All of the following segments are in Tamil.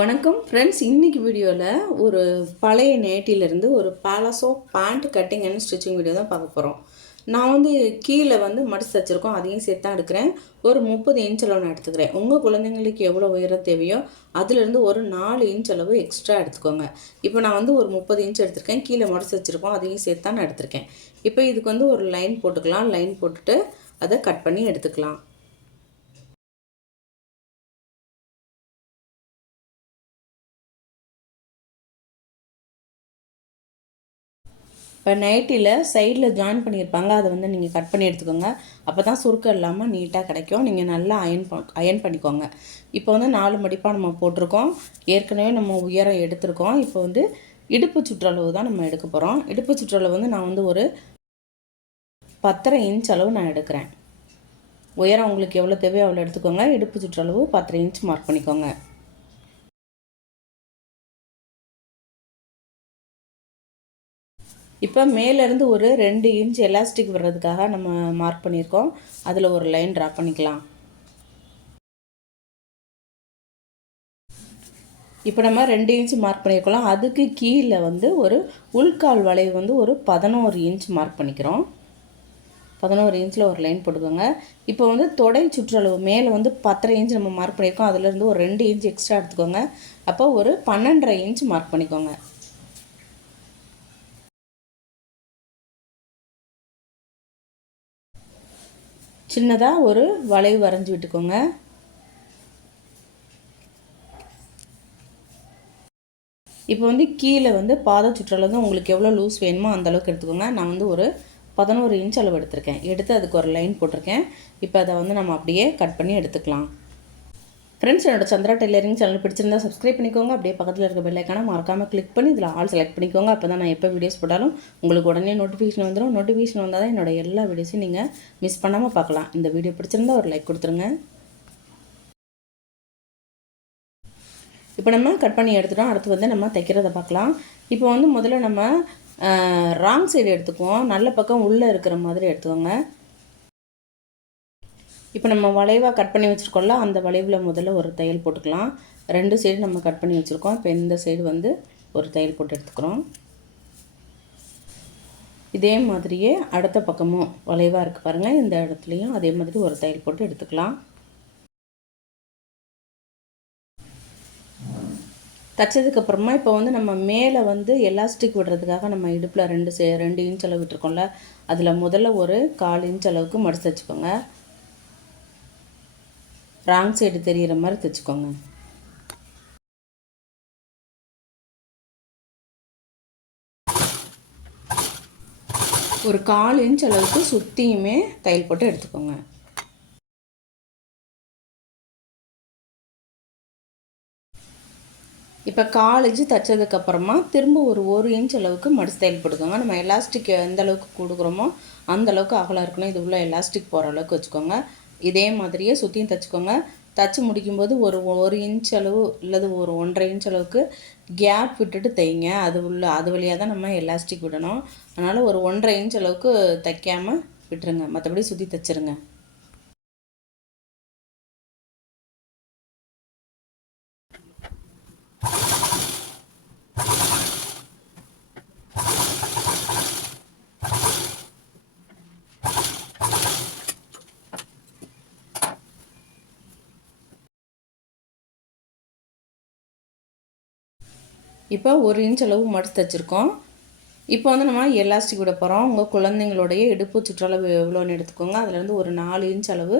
வணக்கம் ஃப்ரெண்ட்ஸ். இன்றைக்கி வீடியோவில் ஒரு பழைய நேட்டிலேருந்து ஒரு palazzo pant cutting and stitching video தான் பார்க்க போகிறோம். நான் வந்து கீழே வந்து மடித்து தைச்சிருக்கோம், அதையும் சேர்த்து தான் எடுக்கிறேன். ஒரு 30 இன்ச் அளவு நான் எடுத்துக்கிறேன். உங்கள் குழந்தைங்களுக்கு எவ்வளோ உயரம் தேவையோ அதுலேருந்து ஒரு 4 இன்ச் அளவு எக்ஸ்ட்ரா எடுத்துக்கோங்க. இப்போ நான் வந்து ஒரு 30 இன்ச் எடுத்திருக்கேன், கீழே மடித்து வச்சுருக்கோம், அதையும் சேர்த்து தான் நான் எடுத்திருக்கேன். இப்போ இதுக்கு வந்து ஒரு லைன் போட்டுக்கலாம். லைன் போட்டுட்டு அதை கட் பண்ணி எடுத்துக்கலாம். இப்போ நைட்டியில் சைடில் ஜாயின் பண்ணியிருப்பாங்க, அதை வந்து நீங்கள் கட் பண்ணி எடுத்துக்கோங்க. அப்போ தான் சுருக்கம் இல்லாமல் நீட்டாக கிடைக்கும். நீங்கள் நல்லா அயன் பண்ணிக்கோங்க. இப்போ வந்து 4 மடிப்பாக நம்ம போட்டிருக்கோம். ஏற்கனவே நம்ம உயரம் எடுத்திருக்கோம். இப்போ வந்து இடுப்பு சுற்றளவு தான் நம்ம எடுக்க போகிறோம். இடுப்பு சுற்றளவு வந்து நான் வந்து ஒரு 10.5 இன்ச் அளவு நான் எடுக்கிறேன். உயரம் உங்களுக்கு எவ்வளோ தேவையோ அவ்வளோ எடுத்துக்கோங்க. இடுப்பு சுற்றளவு 10.5 இன்ச் மார்க் பண்ணிக்கோங்க. இப்போ மேலேருந்து ஒரு 2 இன்ச் எலாஸ்டிக் வர்றதுக்காக நம்ம மார்க் பண்ணியிருக்கோம். அதில் ஒரு லைன் ட்ரா பண்ணிக்கலாம். இப்போ நம்ம 2 இன்ச் மார்க் பண்ணியிருக்கலாம். அதுக்கு கீழே வந்து ஒரு உள்கால் வளைவு வந்து ஒரு 11 இன்ச் மார்க் பண்ணிக்கிறோம். 11 இன்ச்சில் ஒரு லைன் போட்டுக்கோங்க. இப்போ வந்து தொடை சுற்றளவு மேலே வந்து 10.5 இன்ச் நம்ம மார்க் பண்ணியிருக்கோம். அதுலேருந்து ஒரு 2 இன்ச் எக்ஸ்ட்ரா எடுத்துக்கோங்க. அப்போ ஒரு 12.5 இன்ச் மார்க் பண்ணிக்கோங்க. சின்னதாக ஒரு வளைவு வரைஞ்சி விட்டுக்கோங்க. இப்போ வந்து கீழே வந்து பாத சுற்றளவு உங்களுக்கு எவ்வளோ லூஸ் வேணுமோ அந்தளவுக்கு எடுத்துக்கோங்க. நான் வந்து ஒரு 11 இன்ச் அளவு எடுத்திருக்கேன். எடுத்து அதுக்கு ஒரு லைன் போட்டிருக்கேன். இப்போ அதை வந்து நம்ம அப்படியே கட் பண்ணி எடுத்துக்கலாம். ஃப்ரெண்ட்ஸ், என்னோட சந்திரா டெய்லரிங் சேனல் பிடிச்சிருந்தா சப்ஸ்கிரைப் பண்ணிக்கோங்க. அப்படியே பக்கத்தில் இருக்க பெல் ஐக்கானை மறக்காமல் கிளிக் பண்ணி இதில் ஆல் செலக்ட் பண்ணிக்கோங்க. அப்போ தான் நான் எப்போ வீடியோஸ் போட்டாலும் உங்களுக்கு உடனே நோட்டிஃபிகேஷன் வந்துடும். நோட்டிஃபிகேஷன் வந்தால் தான் என்னோட எல்லா வீடியோஸையும் நீங்கள் மிஸ் பண்ணாமல் பார்க்கலாம். இந்த வீடியோ பிடிச்சிருந்தா ஒரு லைக் கொடுத்துருங்க. இப்போ நம்ம கட் பண்ணி எடுத்துட்டோம். அடுத்து வந்து நம்ம தைக்கிறத பார்க்கலாம். இப்போ வந்து முதல்ல நம்ம ராங் சைடு எடுத்துக்குவோம். நல்ல பக்கம் உள்ளே இருக்கிற மாதிரி எடுத்துக்கோங்க. இப்போ நம்ம வளைவாக கட் பண்ணி வச்சுருக்கோம்ல, அந்த வளைவில் முதல்ல ஒரு தையல் போட்டுக்கலாம். 2 சைடு நம்ம கட் பண்ணி வச்சுருக்கோம். இப்போ இந்த சைடு வந்து ஒரு தையல் போட்டு எடுத்துக்கிறோம். இதே மாதிரியே அடுத்த பக்கமும் வளைவாக இருக்குது பாருங்கள், இந்த இடத்துலையும் அதே மாதிரி ஒரு தையல் போட்டு எடுத்துக்கலாம். தைச்சதுக்கப்புறமா இப்போ வந்து நம்ம மேலே வந்து எலாஸ்டிக் விடுறதுக்காக நம்ம இடுப்பில் 2 இன்ச் அளவு விட்டுருக்கோம்ல, அதில் முதல்ல ஒரு 1/4 இன்ச் அளவுக்கு மடித்து தைச்சிக்கோங்க. ராங் சைடு தெரிகிற மாதிரி தைச்சிக்கோங்க. ஒரு 1/4 இன்ச் அளவுக்கு சுற்றியுமே தையல் போட்டு எடுத்துக்கோங்க. இப்போ 1/4 இன்ச்சு தைச்சதுக்கப்புறமா திரும்ப ஒரு 1 இன்ச் அளவுக்கு மடித்து தையல் போட்டுக்கோங்க. நம்ம எலாஸ்டிக் எந்த அளவுக்கு கொடுக்குறோமோ அந்த அளவுக்கு அகலம் இருக்கணும். இது உள்ள எலாஸ்டிக் போகிற அளவுக்கு வச்சுக்கோங்க. இதே மாதிரியே சுற்றியும் தைச்சிக்கோங்க. தைச்சி முடிக்கும்போது ஒரு 1 இன்ச் அளவு இல்லது ஒரு 1.5 இன்ச் அளவுக்கு கேப் விட்டுட்டு தைங்க. அது வழியாக தான் நம்ம எலாஸ்டிக் விடணும். அதனால் ஒரு 1.5 இன்ச் அளவுக்கு தைக்காமல் விட்டுருங்க. மற்றபடி சுற்றி தைச்சிருங்க. இப்போ 1 இன்ச் அளவு மடித்து தைச்சிருக்கோம். இப்போ வந்து நம்ம எலாஸ்டிக் விட போகிறோம். உங்கள் குழந்தைங்களுடைய இடுப்பு சுற்றளவு எவ்வளோன்னு எடுத்துக்கோங்க. அதுலேருந்து ஒரு 4 இன்ச் அளவு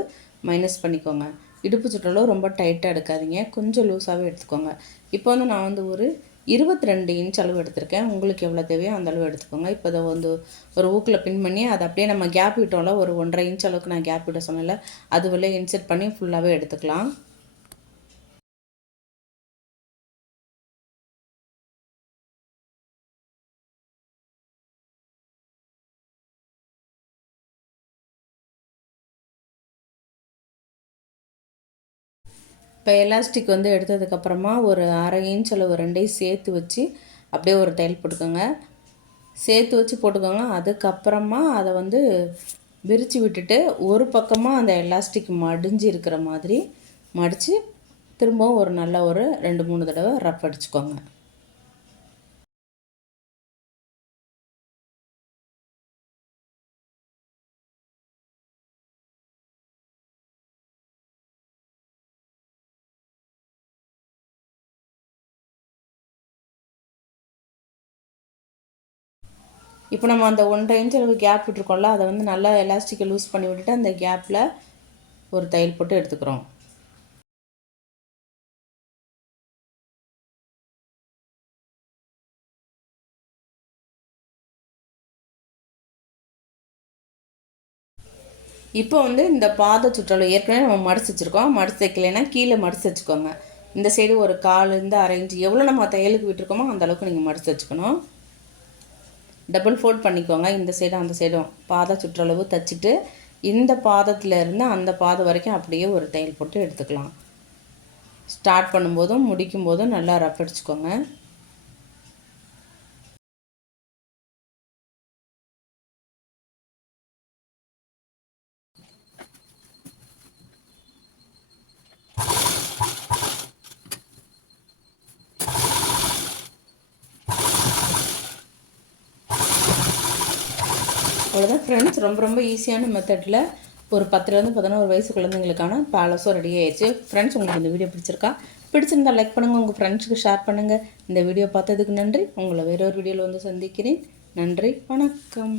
மைனஸ் பண்ணிக்கோங்க. இடுப்பு சுற்றளவு ரொம்ப டைட்டாக எடுக்காதீங்க, கொஞ்சம் லூஸாகவே எடுத்துக்கோங்க. இப்போ வந்து நான் வந்து ஒரு 22 இன்ச் அளவு எடுத்திருக்கேன். உங்களுக்கு எவ்வளோ தேவையோ அந்த அளவு எடுத்துக்கோங்க. இப்போ அதை வந்து ஒரு ஊக்கில் பின் பண்ணி அதை அப்படியே நம்ம கேப் விட்டோம்ல, ஒரு 1.5 இன்ச் அளவுக்கு நான் கேப் விட சொன்னேன்ல, அது வழியாக இன்செர்ட் பண்ணி ஃபுல்லாகவே எடுத்துக்கலாம். இப்போ எலாஸ்டிக் வந்து எடுத்ததுக்கப்புறமா ஒரு 1/2 இன்ச் அளவு 2ஐயும் சேர்த்து வச்சு அப்படியே ஒரு தையல் போட்டுக்கோங்க. சேர்த்து வச்சு போட்டுக்கோங்க. அதுக்கப்புறமா அதை வந்து விரித்து விட்டுட்டு ஒரு பக்கமாக அந்த எலாஸ்டிக் மடிஞ்சு இருக்கிற மாதிரி மடித்து திரும்பவும் ஒரு நல்ல ஒரு 2-3 தடவை ரஃப் அடிச்சுக்கோங்க. இப்போ நம்ம அந்த 1.5 இன்ச் அளவு கேப் விட்டுருக்கோம்ல, அதை வந்து நல்லா எலாஸ்டிக்கை லூஸ் பண்ணி விட்டுட்டு அந்த கேப்பில் ஒரு தையல் போட்டு எடுத்துக்கிறோம். இப்போ வந்து இந்த பாத சுற்றளவு ஏற்கனவே நம்ம மடிச்சு வச்சுருக்கோம். மடிச்சு தைக்கலைன்னா கீழே மடிச்சு வச்சுக்கோங்க. இந்த சைடு ஒரு 1/4 1/2 இன்ச் எவ்வளோ நம்ம தையலுக்கு விட்டுருக்கோமோ அந்த அளவுக்கு நீங்கள் மடிச்சு வச்சுக்கணும். டபுள் ஃபோல்ட் பண்ணிக்கோங்க. இந்த சைடும் அந்த சைடும் பாத சுற்றளவு தைச்சிட்டு இந்த பாதத்துலேருந்து அந்த பாதம் வரைக்கும் அப்படியே ஒரு தையல் போட்டு எடுத்துக்கலாம். ஸ்டார்ட் பண்ணும்போதும் முடிக்கும் போதும் நல்லா ரஃப் அடிச்சுக்கோங்க. அவ்வளோதான் ஃப்ரெண்ட்ஸ், ரொம்ப ஈஸியான மெத்தடில் ஒரு 10லேருந்து 11 வயசு குழந்தைங்களுக்கான பேலஸும் ரெடி ஆயிடுச்சு. ஃப்ரெண்ட்ஸ், உங்களுக்கு இந்த வீடியோ பிடிச்சிருந்தால் லைக் பண்ணுங்கள், உங்கள் ஃப்ரெண்ட்ஸுக்கு ஷேர் பண்ணுங்கள். இந்த வீடியோ பார்த்ததுக்கு நன்றி. உங்களை வேறொரு வீடியோவில் வந்து சந்திக்கிறேன். நன்றி, வணக்கம்.